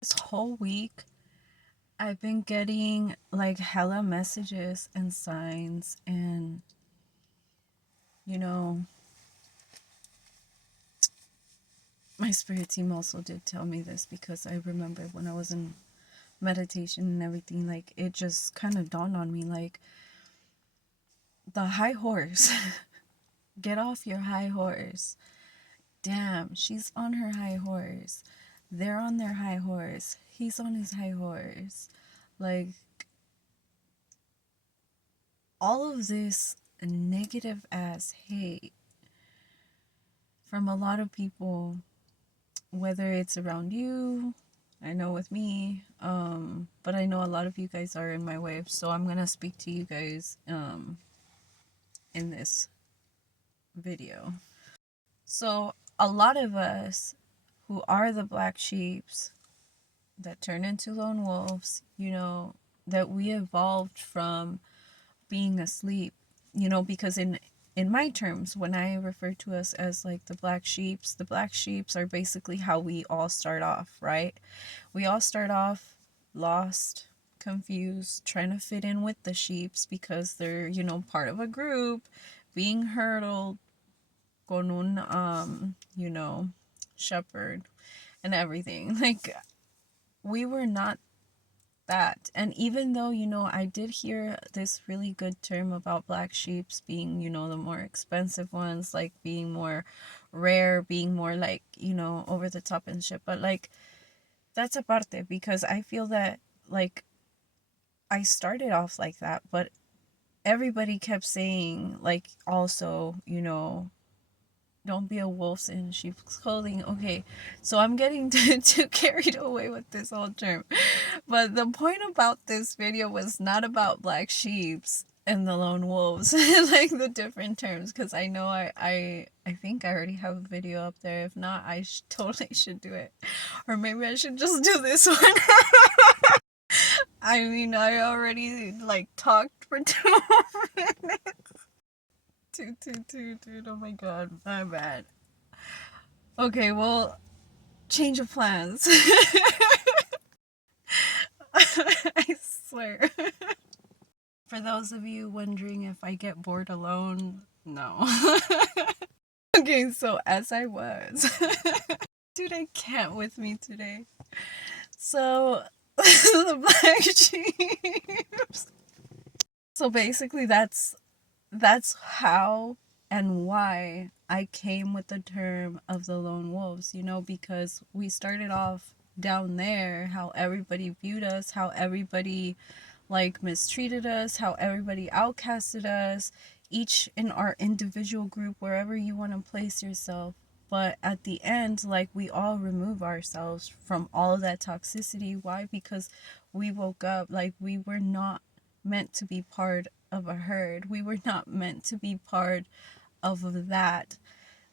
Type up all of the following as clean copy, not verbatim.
This whole week, I've been getting like hella messages and signs, and you know, my spirit team also did tell me this because I remember when I was in meditation and everything, like it just kind of dawned on me like the high horse. Get off your high horse. Damn, she's on her high horse. They're on their high horse. He's on his high horse. Like, all of this negative ass hate from a lot of people, whether it's around you, I know with me, but I know a lot of you guys are in my wave, so I'm gonna speak to you guys in this video. So a lot of us who are the black sheeps that turn into lone wolves, that we evolved from being asleep, because in my terms, when I refer to us as like the black sheeps are basically how we all start off, right? We all start off lost, confused, trying to fit in with the sheeps because they're, part of a group, being hurdled con un shepherd and everything. Like, we were not that. And even though, I did hear this really good term about black sheeps being, the more expensive ones, like being more rare, being more like, over the top and shit. But like, that's aparte, because I feel that like I started off like that, but everybody kept saying like also, don't be a wolf in sheep's clothing. Okay, so I'm getting too carried away with this whole term. But the point about this video was not about black sheeps and the lone wolves, like the different terms, because I know I think I already have a video up there. If not, I totally should do it. Or maybe I should just do this one. I mean, I already like talked for 2 minutes. Dude. Oh my god, my bad. Okay, well, change of plans. I swear. For those of you wondering if I get bored alone, no. Okay, so as I was. Dude, I can't with me today. So, the black sheep. So basically that's how and why I came with the term of the lone wolves, because we started off down there, how everybody viewed us, how everybody like mistreated us, how everybody outcasted us, each in our individual group, wherever you want to place yourself. But at the end, like, we all remove ourselves from all of that toxicity. Why? Because we woke up, like, we were not meant to be part of a herd. We were not meant to be part of that.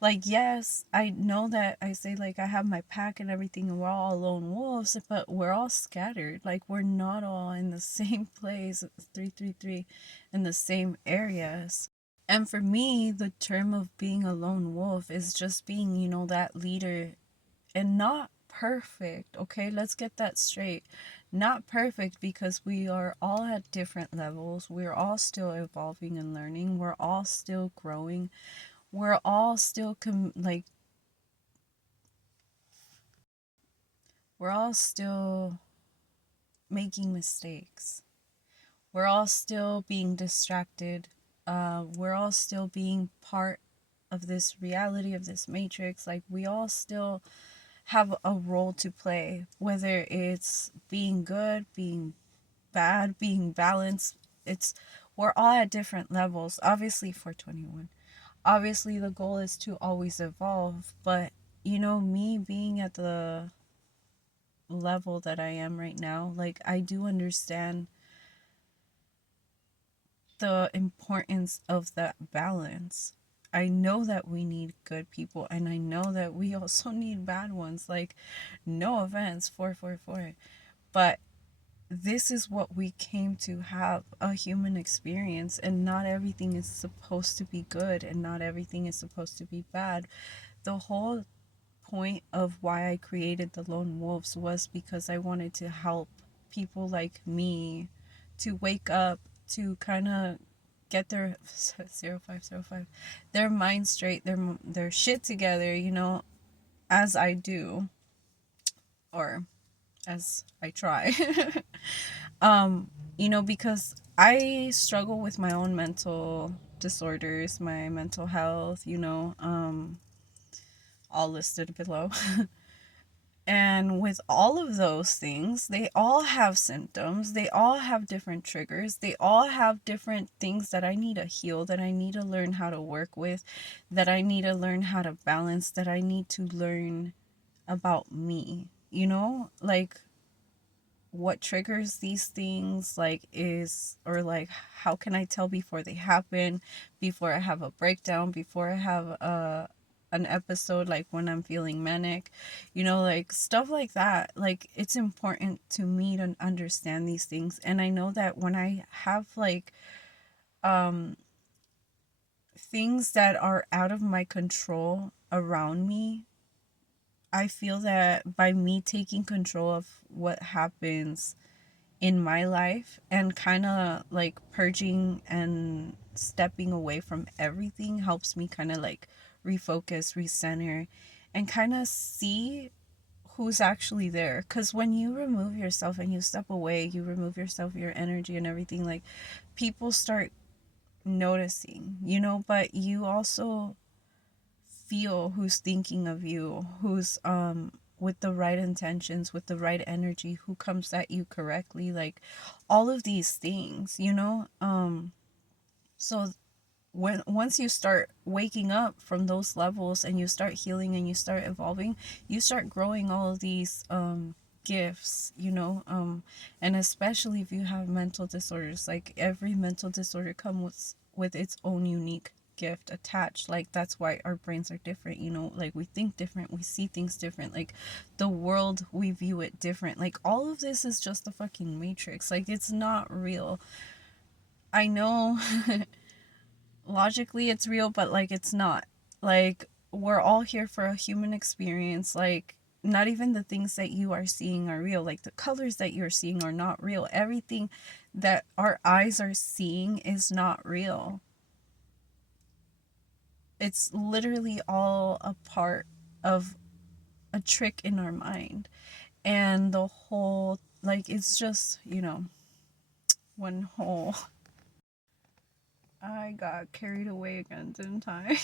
Like, yes, I know that I say like I have my pack and everything and we're all lone wolves, but we're all scattered. Like, we're not all in the same place, 333, in the same areas. And for me, the term of being a lone wolf is just being, that leader, and not perfect. Okay, let's get that straight. Not perfect, because we are all at different levels. We're all still evolving and learning. We're all still growing. We're all still we're all still making mistakes. We're all still being distracted. We're all still being part of this reality, of this matrix. Like, we all still have a role to play, whether it's being good, being bad, being balanced. We're all at different levels. Obviously, 421. Obviously, the goal is to always evolve, but me being at the level that I am right now, like, I do understand the importance of that balance. I know that we need good people, and I know that we also need bad ones. Like, no offense, 444, but this is what we came to have, a human experience, and not everything is supposed to be good and not everything is supposed to be bad. The whole point of why I created the Lone Wolves was because I wanted to help people like me to wake up, to kind of get their 0505 their mind straight, their shit together, you know, as I do, or as I try. You know, because I struggle with my own mental disorders, my mental health, you know, all listed below. And with all of those things, they all have symptoms, they all have different triggers, they all have different things that I need to heal, that I need to learn how to work with, that I need to learn how to balance, that I need to learn about me, you know? Like, what triggers these things, like, is, or like, how can I tell before they happen, before I have a breakdown, before I have an episode, like when I'm feeling manic, you know, like stuff like that. Like, it's important to me to understand these things. And I know that when I have like things that are out of my control around me, I feel that by me taking control of what happens in my life and kind of like purging and stepping away from everything helps me kind of like refocus, recenter, and kind of see who's actually there. Because when you remove yourself and you step away, you remove yourself, your energy and everything, like people start noticing, you know, but you also feel who's thinking of you, who's with the right intentions, with the right energy, who comes at you correctly, like all of these things, you know. So when once you start waking up from those levels and you start healing and you start evolving, you start growing all of these gifts, you know. And especially if you have mental disorders, like every mental disorder comes with its own unique gift attached. Like, that's why our brains are different, you know, like we think different, we see things different, like the world, we view it different. Like, all of this is just a fucking matrix. Like, it's not real. I know logically it's real, but like it's not. Like, we're all here for a human experience. Like, not even the things that you are seeing are real. Like, the colors that you're seeing are not real. Everything that our eyes are seeing is not real. It's literally all a part of a trick in our mind. And the whole, like, it's just, you know, one whole. I got carried away again, didn't I?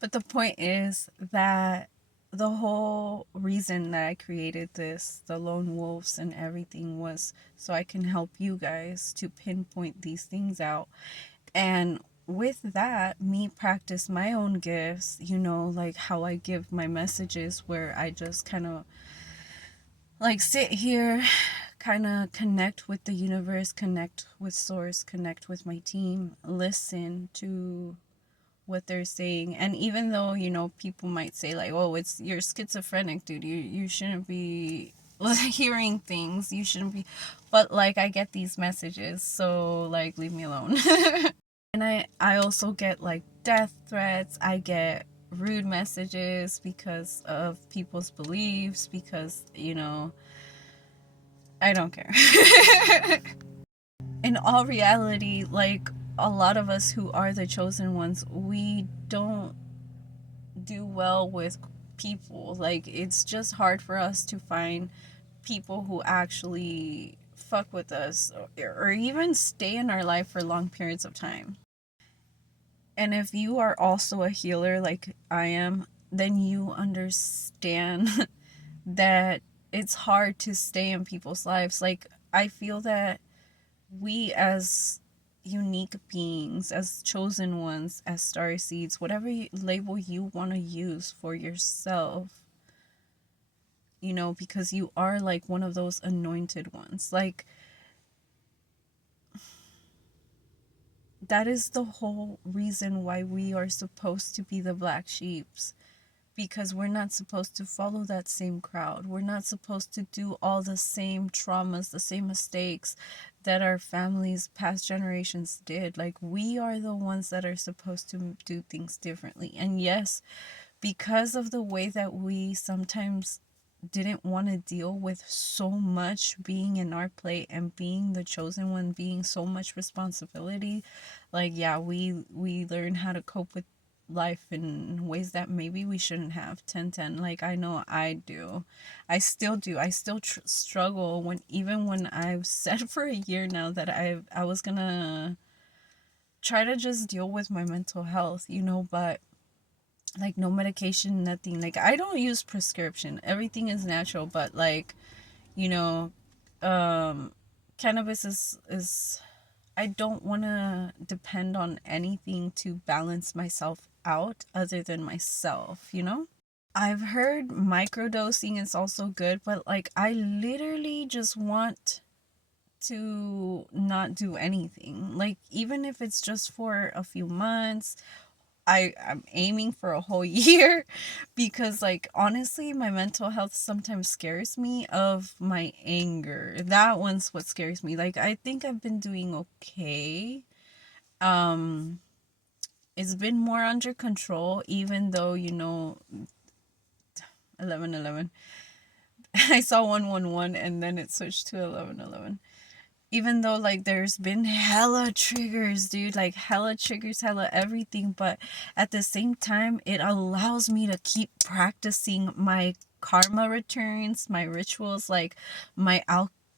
But the point is that the whole reason that I created this, the lone wolves and everything, was so I can help you guys to pinpoint these things out. And with that, me practice my own gifts, you know, like how I give my messages, where I just kind of like sit here, kind of connect with the universe, connect with source, connect with my team, listen to what they're saying. And even though, you know, people might say like, oh, it's, you're schizophrenic, dude, you shouldn't be hearing things, you shouldn't be, but like I get these messages, so like leave me alone. And I also get like death threats, I get rude messages because of people's beliefs, because, you know, I don't care. In all reality, like, a lot of us who are the chosen ones, we don't do well with people. Like, it's just hard for us to find people who actually fuck with us, or even stay in our life for long periods of time. And if you are also a healer like I am, then you understand that it's hard to stay in people's lives. Like, I feel that we as unique beings, as chosen ones, as star seeds, whatever label you want to use for yourself, you know, because you are like one of those anointed ones. Like, that is the whole reason why we are supposed to be the black sheeps, because we're not supposed to follow that same crowd. We're not supposed to do all the same traumas, the same mistakes that our families, past generations did. Like, we are the ones that are supposed to do things differently. And yes, because of the way that we sometimes didn't want to deal with so much being in our plate and being the chosen one, being so much responsibility. Like, yeah, we learn how to cope with life in ways that maybe we shouldn't have. 1010, like, I know I do. I still do. I still struggle when, even when I've said for a year now that I was gonna try to just deal with my mental health, you know, but like no medication, nothing. Like, I don't use prescription. Everything is natural, but like, you know, um cannabis is I don't want to depend on anything to balance myself out other than myself, you know? I've heard microdosing is also good, but like I literally just want to not do anything. Like, even if it's just for a few months, I'm aiming for a whole year, because like honestly my mental health sometimes scares me of my anger. That one's what scares me. Like, I think I've been doing okay. Um it's been more under control, even though, you know, 1111. I saw 111 and then it switched to 1111. Even though like there's been hella triggers, dude, like hella triggers, hella everything, but at the same time it allows me to keep practicing my karma returns, my rituals, like my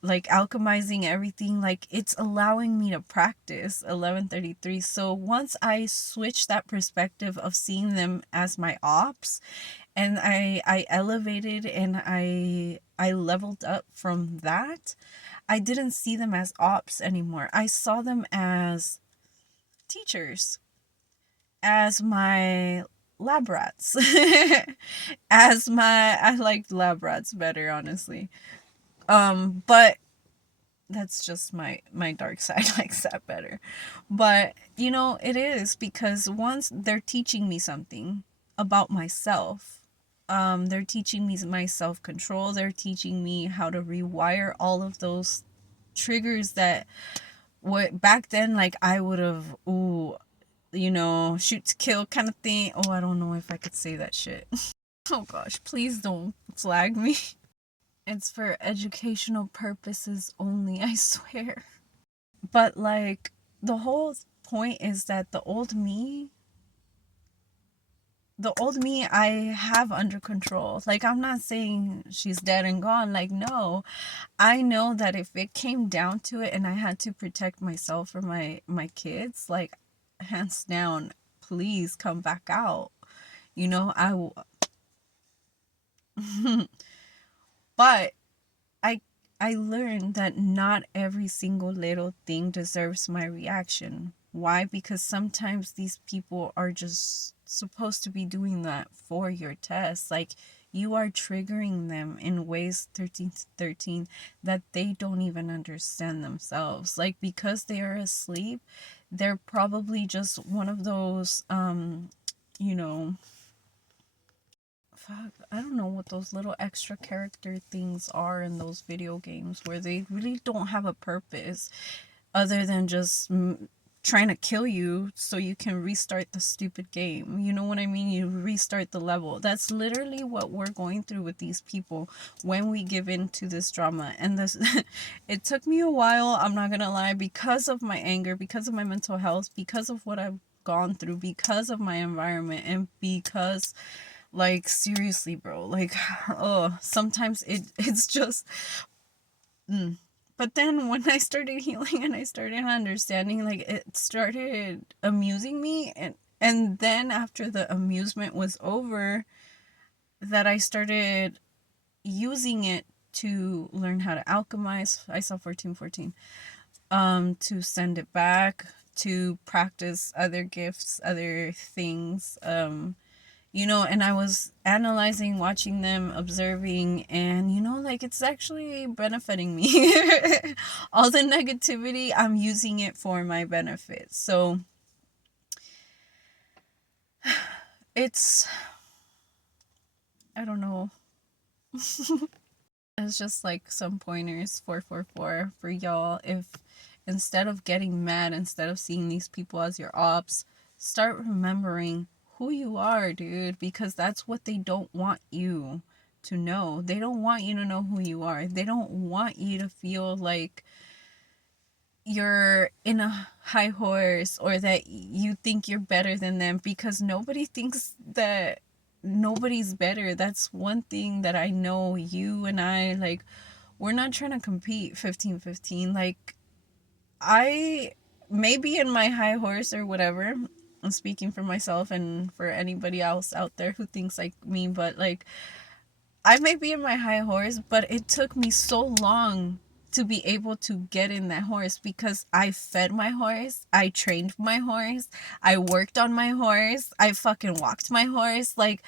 like alchemizing everything. Like, it's allowing me to practice 1133. So once I switch that perspective of seeing them as my ops, and I elevated and I leveled up from that, I didn't see them as ops anymore. I saw them as teachers, as my lab rats. As my, I liked lab rats better, honestly. But that's just my dark side likes that better. But you know, it is because once they're teaching me something about myself, they're teaching me my self-control, they're teaching me how to rewire all of those triggers that what back then, like, I would have, ooh, you know, shoot to kill kind of thing. Oh, I don't know if I could say that shit. Oh gosh, please don't flag me. It's for educational purposes only, I swear. But like, the whole point is that the old me I have under control. Like, I'm not saying she's dead and gone. Like, no. I know that if it came down to it and I had to protect myself or my kids, like, hands down, please come back out. You know, but I I learned that not every single little thing deserves my reaction. Why? Because sometimes these people are just supposed to be doing that for your test. Like, you are triggering them in ways 13 to 13 that they don't even understand themselves. Like, because they are asleep, they're probably just one of those you know, fuck, I don't know what those little extra character things are in those video games where they really don't have a purpose other than just trying to kill you so you can restart the stupid game. You know what I mean? You restart the level. That's literally what we're going through with these people when we give in to this drama. And this, it took me a while, I'm not gonna lie, because of my anger, because of my mental health, because of what I've gone through, because of my environment, and because, like, seriously, bro, like, oh, sometimes it's just but then when I started healing and I started understanding, like, it started amusing me, and then after the amusement was over, that I started using it to learn how to alchemize. I saw 1414. To send it back, to practice other gifts, other things, you know, and I was analyzing, watching them, observing, and, you know, like, it's actually benefiting me. All the negativity, I'm using it for my benefit. So it's, I don't know. It's just like some pointers, 444, for y'all. If instead of getting mad, instead of seeing these people as your ops, start remembering who you are, dude, because that's what they don't want you to know. They don't want you to know who you are. They don't want you to feel like you're in a high horse or that you think you're better than them, because nobody thinks that nobody's better. That's one thing that I know. You and I, like, we're not trying to compete 15-15. Like, I may be in my high horse or whatever. I'm speaking for myself and for anybody else out there who thinks like me, but like, I may be in my high horse, but it took me so long to be able to get in that horse because I fed my horse, I trained my horse, I worked on my horse, I fucking walked my horse. Like,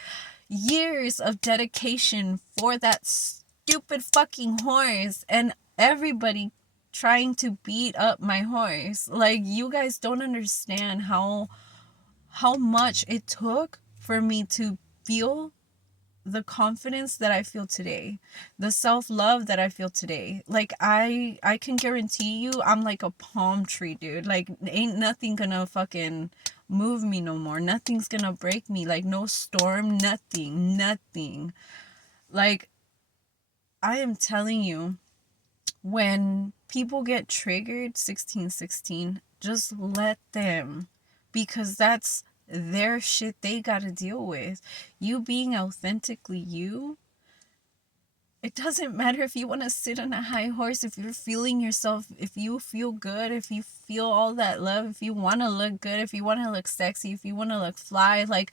years of dedication for that stupid fucking horse, and everybody trying to beat up my horse. Like, you guys don't understand how much it took for me to feel the confidence that I feel today, the self-love that I feel today. Like, I can guarantee you I'm like a palm tree, dude. Like, ain't nothing gonna fucking move me no more. Nothing's gonna break me. Like, no storm, nothing. Like, I am telling you, when people get triggered 1616, just let them, because that's their shit they gotta deal with. You being authentically you, it doesn't matter if you want to sit on a high horse, if you're feeling yourself, if you feel good, if you feel all that love, if you want to look good, if you want to look sexy, if you want to look fly, like,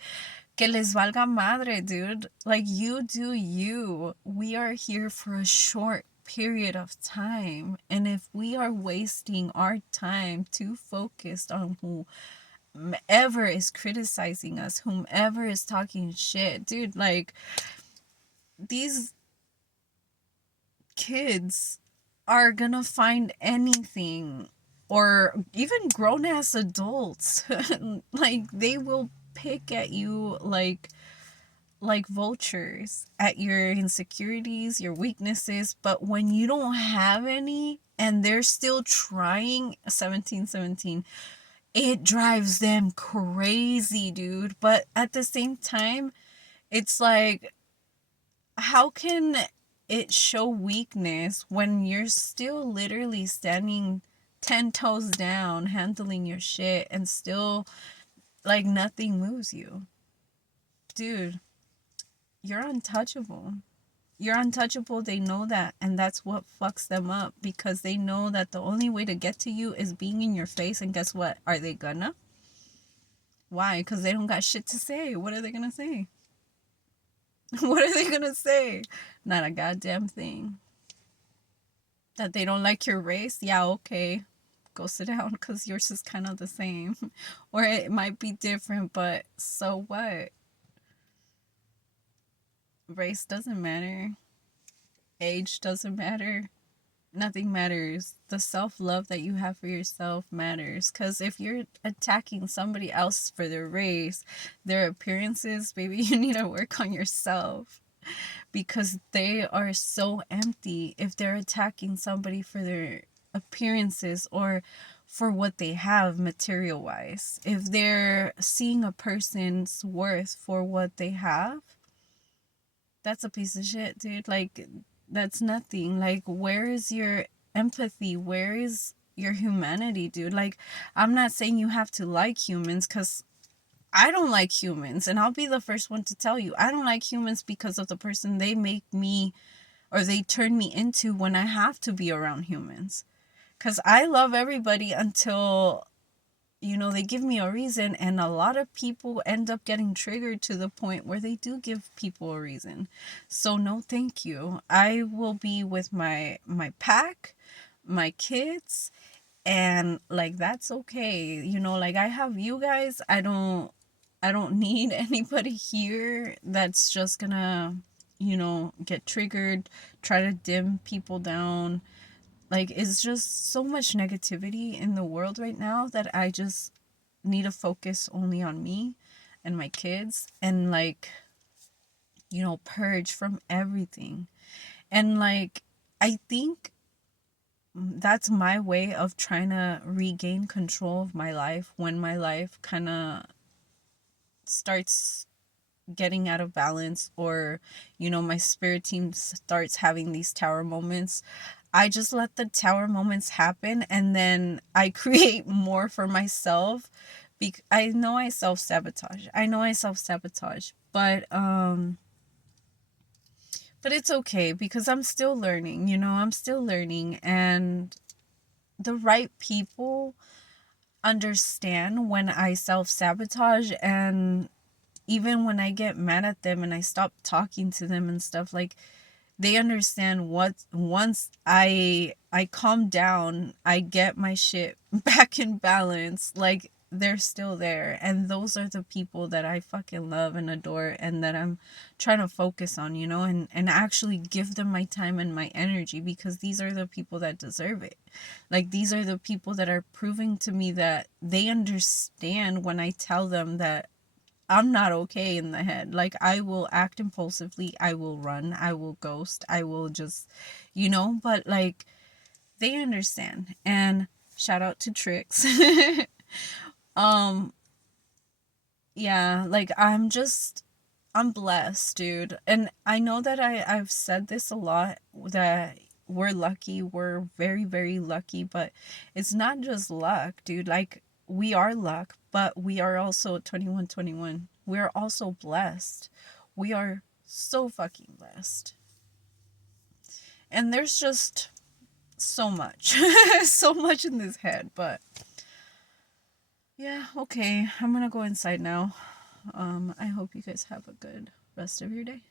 que les valga madre, dude. Like, you do you. We are here for a short period of time. And if we are wasting our time too focused on whomever is criticizing us, whomever is talking shit, dude, like, these kids are gonna find anything, or even grown-ass adults, like, they will pick at you like vultures at your insecurities, your weaknesses. But when you don't have any and they're still trying, 1717, it drives them crazy, dude. But at the same time, it's like, how can it show weakness when you're still literally standing 10 toes down, handling your shit, and still, like, nothing moves you? Dude, you're untouchable. You're untouchable. They know that, and that's what fucks them up, because they know that the only way to get to you is being in your face. And guess what? Are they gonna? Why? Because they don't got shit to say. What are they gonna say? What are they gonna say? Not a goddamn thing. That they don't like your race? Yeah, okay. Go sit down, because yours is kind of the same. Or it might be different, but so what? Race doesn't matter. Age doesn't matter. Nothing matters. The self-love that you have for yourself matters. Because if you're attacking somebody else for their race, their appearances, baby, you need to work on yourself, because they are so empty if they're attacking somebody for their appearances or for what they have material wise. If they're seeing a person's worth for what they have, that's a piece of shit, dude. Like, that's nothing. Like, where is your empathy? Where is your humanity, dude? Like, I'm not saying you have to like humans, because I don't like humans, and I'll be the first one to tell you, I don't like humans because of the person they make me, or they turn me into when I have to be around humans. Because I love everybody until, they give me a reason, and a lot of people end up getting triggered to the point where they do give people a reason. So no, thank you. I will be with my pack, my kids, and, like, that's okay. Like, I have you guys. I don't need anybody here that's just gonna, get triggered, try to dim people down. Like, it's just so much negativity in the world right now that I just need to focus only on me and my kids, and, like, purge from everything. And, like, I think that's my way of trying to regain control of my life when my life kind of starts getting out of balance, or my spirit team starts having these tower moments, I just let the tower moments happen, and then I create more for myself. I know I self-sabotage. But it's okay, because I'm still learning, and the right people understand when I self-sabotage, and even when I get mad at them and I stop talking to them and stuff, like, they understand what once I calm down, I get my shit back in balance, like, they're still there. And those are the people that I fucking love and adore, and that I'm trying to focus on, and actually give them my time and my energy, because these are the people that deserve it. Like, these are the people that are proving to me that they understand when I tell them that I'm not okay in the head. Like, I will act impulsively, I will run, I will ghost, I will just, but, like, they understand. And shout out to Trix. um yeah, like, I'm blessed, dude. And I know that I've said this a lot, that we're lucky, we're very, very lucky, but it's not just luck, dude. Like, we are luck, but we are also 2121. We're also blessed. We are so fucking blessed. And there's just so much, so much in this head, but yeah, okay. I'm gonna go inside now. I hope you guys have a good rest of your day.